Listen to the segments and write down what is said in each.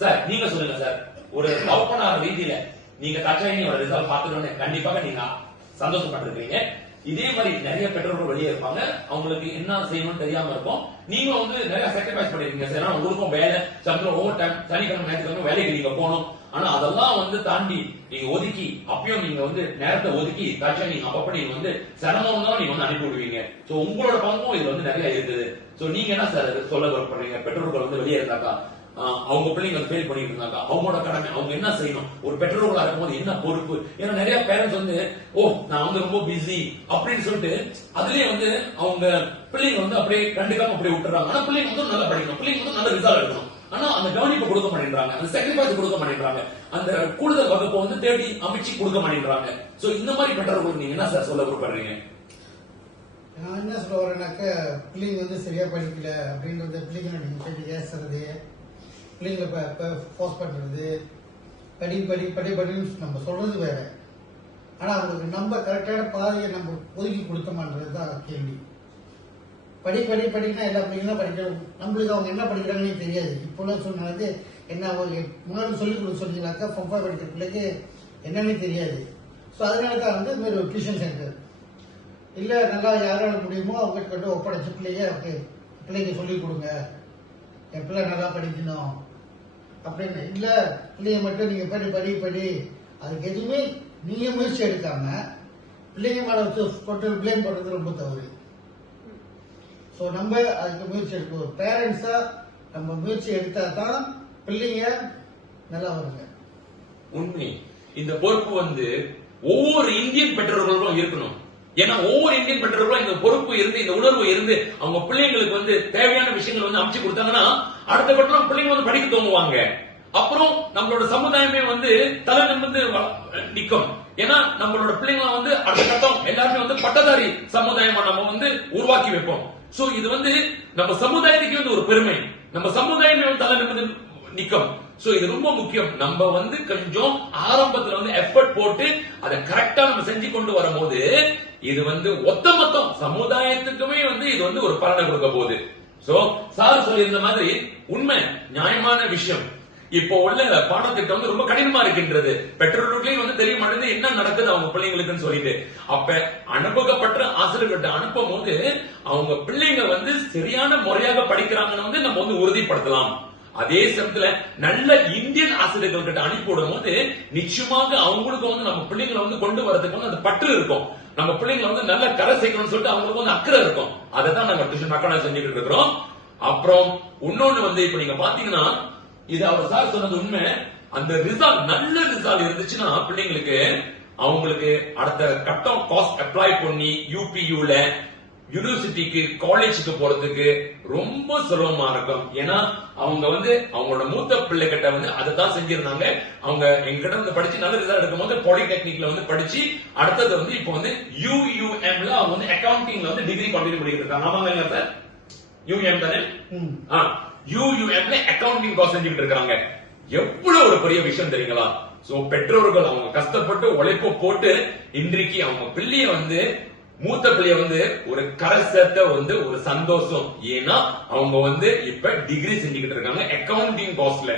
Sir நீங்க சொல்லுங்க sir, ஒரு தவப்பனார் ரீதியில நீங்க தற்செயலோட ரிசல்ட் பார்த்துட்டு கண்டிப்பாக நீங்க சந்தோஷப்பட்டிருக்கீங்க. இதே மாதிரி நிறைய பெற்றோர்கள் வெளியே இருப்பாங்க, அவங்களுக்கு என்ன செய்யணும்னு தெரியாம இருக்கும். நீங்க வந்து நிறைய சாக்ரிஃபைஸ் பண்ணிருக்கீங்க சார். ஏன்னா உங்களுக்கும் வேலை, சம்பளம், ஓவர் டைம், சனிக்கிழமை ஞாயிற்றுக்கிழமை வேலைக்கு நீங்க போகணும். ஆனா அதெல்லாம் வந்து தாண்டி நீங்க ஒதுக்கி அப்பயும் நீங்க வந்து நேரத்தை ஒதுக்கி தாட்சா நீங்க அப்பப்ப நீங்க வந்து சிரமம் தான் நீங்க வந்து அனுப்பி விடுவீங்க. சோ உங்களோட பங்கும் இது வந்து நிறைய இருக்குது. சோ நீங்க என்ன சார் சொல்ல பண்றீங்க? பெற்றோர்கள் வந்து வெளியே இருந்தாக்கா அவங்க பிள்ளைங்க ஃபெயில் பண்ணிட்டு இருந்தாங்க, அவங்களோட கடமை அவங்க என்ன செய்யணும், ஒரு பெற்றோர்களா இருக்கும்போது என்ன பொறுப்பு. ஏன்னா நிறைய பேரண்ட்ஸ் வந்து நான் வந்து ரொம்ப பிஸி அப்படின்னு சொல்லிட்டு அதுலயே வந்து அவங்க பிள்ளைங்க வந்து அப்படியே கண்டுக்காம அப்படியே விட்டுறாங்க. ஆனா பிள்ளைங்க வந்து நல்லா படிக்கணும், பிள்ளைங்க வந்து நல்ல ரிசல்ட் எடுக்கணும். ஆனா அந்த கவனிப்பு கொடுக்க மாட்டேங்கிறாங்க, அந்த சாக்ரிஃபைஸ் கொடுக்க மாட்டேங்கிறாங்க, அந்த கூடுதல் வகுப்பை வந்து தேடி அமைச்சு கொடுக்க மாட்டேங்கிறாங்க. சோ இந்த மாதிரி பெற்றோர்களுக்கு நீங்க என்ன சார் சொல்ல விருப்பப்படுறீங்க? நான் என்ன சொல்ல வரேன்னாக்க, பிள்ளைங்க வந்து சரியா படிக்கல அப்படின்றத பிள்ளைங்க நீங்க போயிட்டு ஏசுறது, பிள்ளைங்களை போஸ்ட் பண்றது, படி படி படி படின்னு நம்ம சொல்றது வேற. ஆனா அவங்களுக்கு நம்ம கரெக்டான பாதையை நம்ம ஒதுக்கி கொடுத்தோமான்றது தான் கேள்வி. படி படி படினா எல்லா பிள்ளைங்களும் படிக்கணும், நம்மளுக்கு அவங்க என்ன படிக்கிறாங்கன்னு தெரியாது. இப்போ சொன்ன வந்து என்ன முன்னாடி சொல்லிக் கொடுக்க சொன்னீங்கன்னாக்கா ஃபம்பா படிக்கிற பிள்ளைக்கு என்னன்னு தெரியாது. ஸோ அதனால தான் வந்து இந்த ஒரு டியூஷன் சென்டர் இல்லை, நல்லா யாரால முடியுமோ அவங்க கிட்ட ஒப்படைச்ச பிள்ளைங்க சொல்லிக் கொடுங்க, என் பிள்ளை நல்லா படிக்கணும் அப்படின்னு. இல்லை பிள்ளைங்க மட்டும் நீங்க படி படி படி அதுக்கு எதுவுமே நீங்க முயற்சி எடுக்காம பிள்ளைங்க மேல டோட்டல் பிளேம் பண்றது ரொம்ப தவறு. ஸோ நம்ம அதுக்கு முயற்சி எடுக்கணும். பேரண்ட்ஸா நம்ம முயற்சி எடுத்தா தான் பிள்ளைங்க நல்லா வருங்க. உண்மை. இந்த பொறுப்பு வந்து ஒவ்வொரு இந்தியன் பெற்றோர்களும் இருக்கணும். ஏன்னா ஒவ்வொரு இந்தியன் பெற்றோர்களும் இந்த பொறுப்பு இருந்து, இந்த உணர்வு இருந்து அவங்க பிள்ளைங்களுக்கு வந்து தேவையான விஷயங்கள் வந்து அமைச்சு கொடுத்தாங்கன்னா அடுத்த கட்டம் பிள்ளைங்க வந்து படிக்க தோங்குவாங்க. அப்புறம் நம்மளோட சமுதாயமே வந்து தலை நிமிர்ந்து நிற்கும். ஏன்னா நம்மளோட பிள்ளைங்க வந்து அடுத்த கட்டம் எல்லாருமே வந்து பட்டதாரி சமுதாயமா நம்ம வந்து உருவாக்கி வைப்போம். சோ இது வந்து நம்ம சமுதாயத்துக்கு வந்து ஒரு பெருமை, நம்ம சமுதாயமே வந்து தலை நிமிர்ந்து நிற்கும். சோ இது ரொம்ப முக்கியம். நம்ம வந்து கொஞ்சம் ஆரம்பத்துல வந்து எஃபர்ட் போட்டு அதை கரெக்டா நம்ம செஞ்சு கொண்டு வரும்போது இது வந்து ஒத்தமொத்தம் சமுதாயத்துக்குமே வந்து இது வந்து ஒரு பலனை கொடுக்க போகுது. சோ சார் சொல்லியிருந்த மாதிரி உண்மை நியாயமான விஷயம். இப்போ உள்ள பாடத்திட்டம் வந்து ரொம்ப கடினமா இருக்கின்றது. பெற்றோர்களே வந்து தெரிய மாட்டேங்குது என்ன நடக்குது அவங்க பிள்ளைங்களுக்குன்னு சொல்லிட்டு. அப்ப அனுபவப்பட்ட ஆசிரியர்கிட்ட அனுப்பும் போது அவங்க பிள்ளைங்க வந்து சரியான முறையாக படிக்கிறாங்கன்னு வந்து நம்ம வந்து உறுதிப்படுத்தலாம். அதே சமயத்துல நல்ல இந்தியன் ஆசிரியர்கள் கிட்ட அனுப்பிவிடும் போது நிச்சயமாக அவங்களுக்கு வந்து நம்ம பிள்ளைங்களை வந்து கொண்டு வரதுக்கு வந்து அந்த பற்று இருக்கும். நம்ம பிள்ளைங்களை வந்து நல்ல கரை சேர்க்கணும்னு சொல்லிட்டு அவங்களுக்கு வந்து அக்கறை இருக்கும். அதை தான் நாங்க டியூஷன் மக்கள் செஞ்சுட்டு இருக்கிறோம். அப்புறம் இன்னொன்னு வந்து இப்ப நீங்க பாத்தீங்கன்னா இது அவர் சார் சொன்னது உண்மை. அந்த ரிசல்ட் நல்ல ரிசல்ட் இருந்துச்சுன்னா பிள்ளைங்களுக்கு அவங்களுக்கு அடுத்த கட்டம் காஸ்ட் அப்ளை பண்ணி யூபியூல யூனிவர்சிட்டிக்கு காலேஜுக்கு போறதுக்கு ரொம்ப சுலபமா இருக்கும். ஏன்னா அவங்க வந்து அவங்களோட மூத்த பிள்ளை கிட்ட வந்து அதை தான் செஞ்சிருந்தாங்க. அவங்க எங்கிட்ட வந்து படிச்சு நல்ல ரிசல்ட் எடுக்கும் போது பாலிடெக்னிக்ல வந்து படிச்சு அடுத்தது வந்து இப்போ வந்து யூயூஎம்ல அவங்க வந்து அக்கவுண்டிங்ல வந்து டிகிரி கண்டினியூ பண்ணிட்டு இருக்காங்க. ஆமாங்க சார், யூஎம் தானே? யூயூஎம்ல அக்கவுண்டிங் கோர்ஸ் செஞ்சுட்டு இருக்காங்க. எவ்வளவு ஒரு பெரிய விஷயம் தெரியுங்களா? சோ பெற்றோர்கள் அவங்க கஷ்டப்பட்டு உழைப்பு போட்டு இன்றைக்கு அவங்க பிள்ளைய வந்து மூத்த பிள்ளைய வந்து ஒரு கரை சேர்த்த வந்து ஒரு சந்தோஷம். ஏன்னா அவங்க வந்து இப்ப டிகிரி செஞ்சுக்கிட்டு இருக்காங்க அக்கவுண்டிங் கோர்ஸ்ல.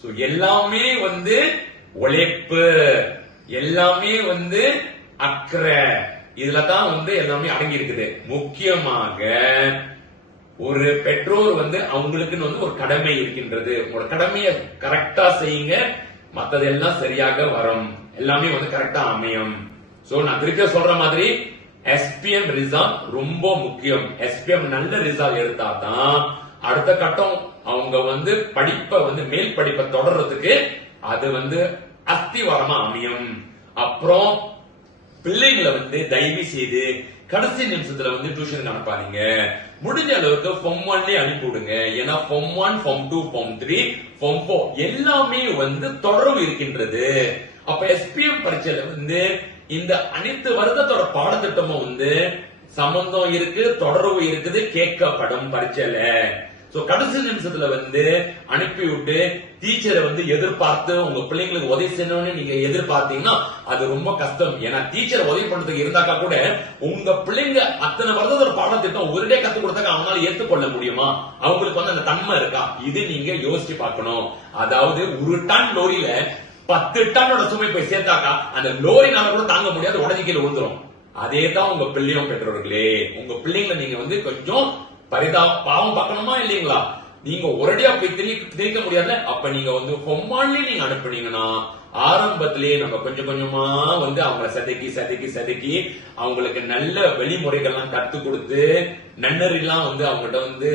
சோ எல்லாமே வந்து உழைப்பு, எல்லாமே வந்து அக்கறை, இதுலதான் வந்து எல்லாமே அடங்கி இருக்குது. முக்கியமாக ஒரு பெற்றோர் வந்து அவங்களுக்கு வந்து ஒரு கடமை இருக்கின்றது. உங்களோட கடமையை கரெக்டா செய்யுங்க, மத்ததெல்லாம் சரியாக வரும், எல்லாமே வந்து கரெக்டா அமையும். சோ நான் திருப்பி சொல்ற மாதிரி எஸ்பிஎம் ரிசல்ட் ரொம்ப முக்கியம். எஸ்பிஎம் நல்ல ரிசல்ட் எடுத்தா தான் அடுத்த கட்டம் அவங்க வந்து படிப்பை வந்து மேல் படிப்பை தொடர்றதுக்கு அது வந்து அஸ்திவாரமா அமையும். அப்புறம் பிள்ளைங்களை வந்து தயவு செய்து கடைசி நிமிஷத்துல வந்து டியூஷனுக்கு அனுப்பாதீங்க. முடிஞ்ச அளவுக்கு ஃபார்ம் 1 அனுப்பி விடுங்க. ஏன்னா ஃபார்ம் 1, ஃபார்ம் 2, ஃபார்ம் 3, ஃபார்ம் 4 எல்லாமே வந்து தொடர்பு இருக்கின்றது. அப்ப எஸ்பிஎம் பரீட்சையில வந்து இந்த அனைத்து வருடத்தோட பாடத்திட்டமும் வந்து சம்பந்தம் இருக்கு, தொடர்பு இருக்குது, கேட்கப்படும் பரீட்சையில. சோ கடைசி நிமிஷத்துல வந்து அனுப்பி விட்டு டீச்சரை வந்து எதிர்பார்த்து உங்க பிள்ளைங்களுக்கு உதவி செய்யணும்னு நீங்க எதிர்பார்த்தீங்கன்னா அது ரொம்ப கஷ்டம். ஏன்னா டீச்சர் உதவி பண்றதுக்கு இருந்தாக்கா கூட உங்க பிள்ளைங்க அத்தனை வருடத்தோட பாடத்திட்டம் ஒரே கத்து கொடுத்தாக்க அவங்களால ஏற்றுக்கொள்ள முடியுமா? அவங்களுக்கு வந்து அந்த தன்மை இருக்கா? இது நீங்க யோசிச்சு பார்க்கணும். அதாவது ஒரு டன் லோரியில 10 டன்னோட சுமை போய் சேர்த்தாக்கா அந்த லோரினால கூட தாங்க முடியாது, உடஞ்சி கீழே விழுந்துரும். அதே தான் உங்க பிள்ளையும் பெற்றோர்களே. உங்க பிள்ளைங்களை நீங்க வந்து கொஞ்சம் பாவம் பார்க்கணுமா இல்லீங்களா? நீங்க ஒரேடியா போய் திரிக்க முடியாது. அப்ப நீங்க வந்து ஹொம்மான்லயே நீங்க அனுப்புனீங்கன்னா ஆரம்பத்திலேயே நம்ம கொஞ்சம் கொஞ்சமா வந்து அவங்களை செதுக்கி அவங்களுக்கு நல்ல வழிமுறைகள்லாம் கத்து கொடுத்து நன்னறிலாம் வந்து அவங்ககிட்ட வந்து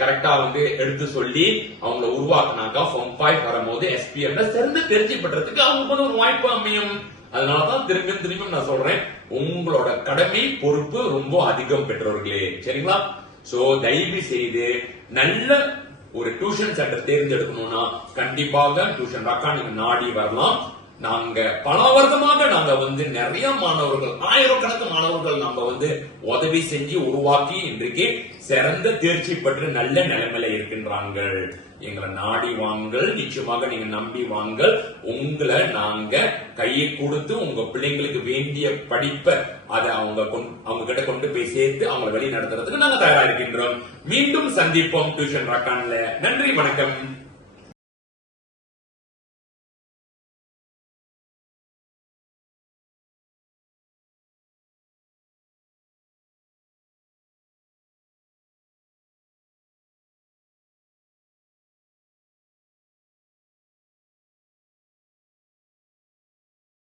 கரெக்டா வந்து எடுத்து சொல்லி அவங்கள உருவாக்குனாக்கா ஃபார்ம் 5 வரும்போது SPM சிறந்து தேர்ச்சி பெற்றதுக்கு அவங்களுக்கு ஒரு வாய்ப்பு அமையும். அதனாலதான் திரும்பியும் நான் சொல்றேன், உங்களோட கடமை பொறுப்பு ரொம்ப அதிகம் பெற்றோர்களே. சரிங்களா? சோ தயவு செய்து நல்ல ஒரு டியூஷன் சென்டர் தேர்ந்தெடுக்கணும்னா கண்டிப்பாக டியூஷன் ரக்கா நீங்க நாடி வரலாம். நாங்க பல வருடமாக நாங்க வந்து நிறைய மாணவர்கள், ஆயிரக்கணக்கு மாணவர்கள் நம்ம வந்து உதவி செஞ்சு உருவாக்கி இன்றைக்கு சிறந்த தேர்ச்சி பெற்று நல்ல நிலைமையில இருக்கின்றார்கள். எங்களை நாடி வாங்கள், நிச்சயமாக நீங்க நம்பி வாங்கள். உங்களை நாங்க கையை கொடுத்து உங்க பிள்ளைங்களுக்கு வேண்டிய படிப்பை அதை அவங்க கிட்ட கொண்டு போய் சேர்த்து அவங்களை வழி நடத்துறதுக்கு நாங்க தயாரா இருக்கின்றோம். மீண்டும் சந்திப்போம் டியூஷன் ரக்கான்ல. நன்றி, வணக்கம்.